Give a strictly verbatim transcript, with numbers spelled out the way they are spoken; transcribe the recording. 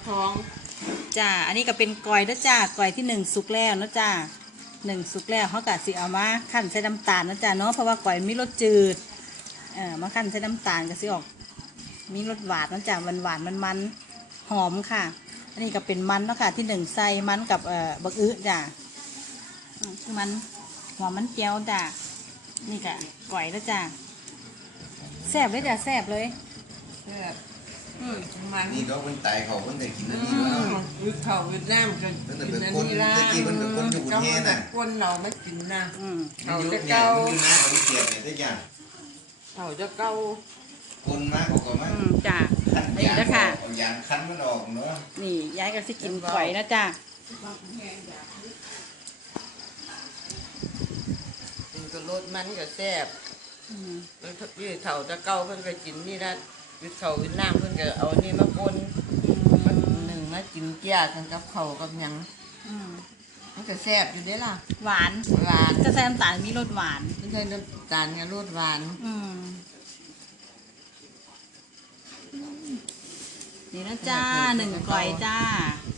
ท้องจ้าอันนี้ก็เป็นกอยนะจ้ากอยที่หนึ่งสุกแล้วนะจ้าหนึ่งสุกแล้วเขากะสิเอามาขั้นใส่น้ำตาลนะจ้าเนาะเพราะว่ากอยมีรสจืดเออมาขั้นใส่น้ำตาลก็สิออกมีรสหวานนะจ้าหวานหวานมันมันหอมค่ะอันนี้ก็เป็นมันเนาะค่ะที่หนึ่งใส่มันกับเอ่อบักอื้อจ้าคือมันหอมมันเจียวจ้านี่ก็กอยแล้วจ้าแซ่บเลยจ้าแซ่บเลยแซ่บอืมมันนี่เราคนตายเขาคนแต่กินอันอืนี้แล้วมวิทเขาเวียดนามกันกินอันนี้ละก็มันคนเราไม่กินนะอืมมันอยู่เนี่ยมันอยู่นะเขาเกียดเนี่ยได้ยังเขาจะเก้าคนมาเขาก็มาอืมจ้าคันนี่ยางนะค่ะเอายางคันมันออกเนาะนี่ย้ายกันสิกินกอยนะจ้ากินก็รสมันก็แซ่บอืมแล้วที่เขาจะเก้าเพิ่นก็กินนี่ละวิทเขาเวียดนามเพิ่นก็เอานี่มาปนมันหนึ่งมากินเกี๊ยกันกับเขากับหยังอืมมันก็แซ่บอยู่เด้ล่ะหวานหวานจะใส่น้ำตาลมีรสหวานไม่ใช่น้ำตาลกับรสหวานอืมนี่นะจ้าหนึ่งกอยจ้า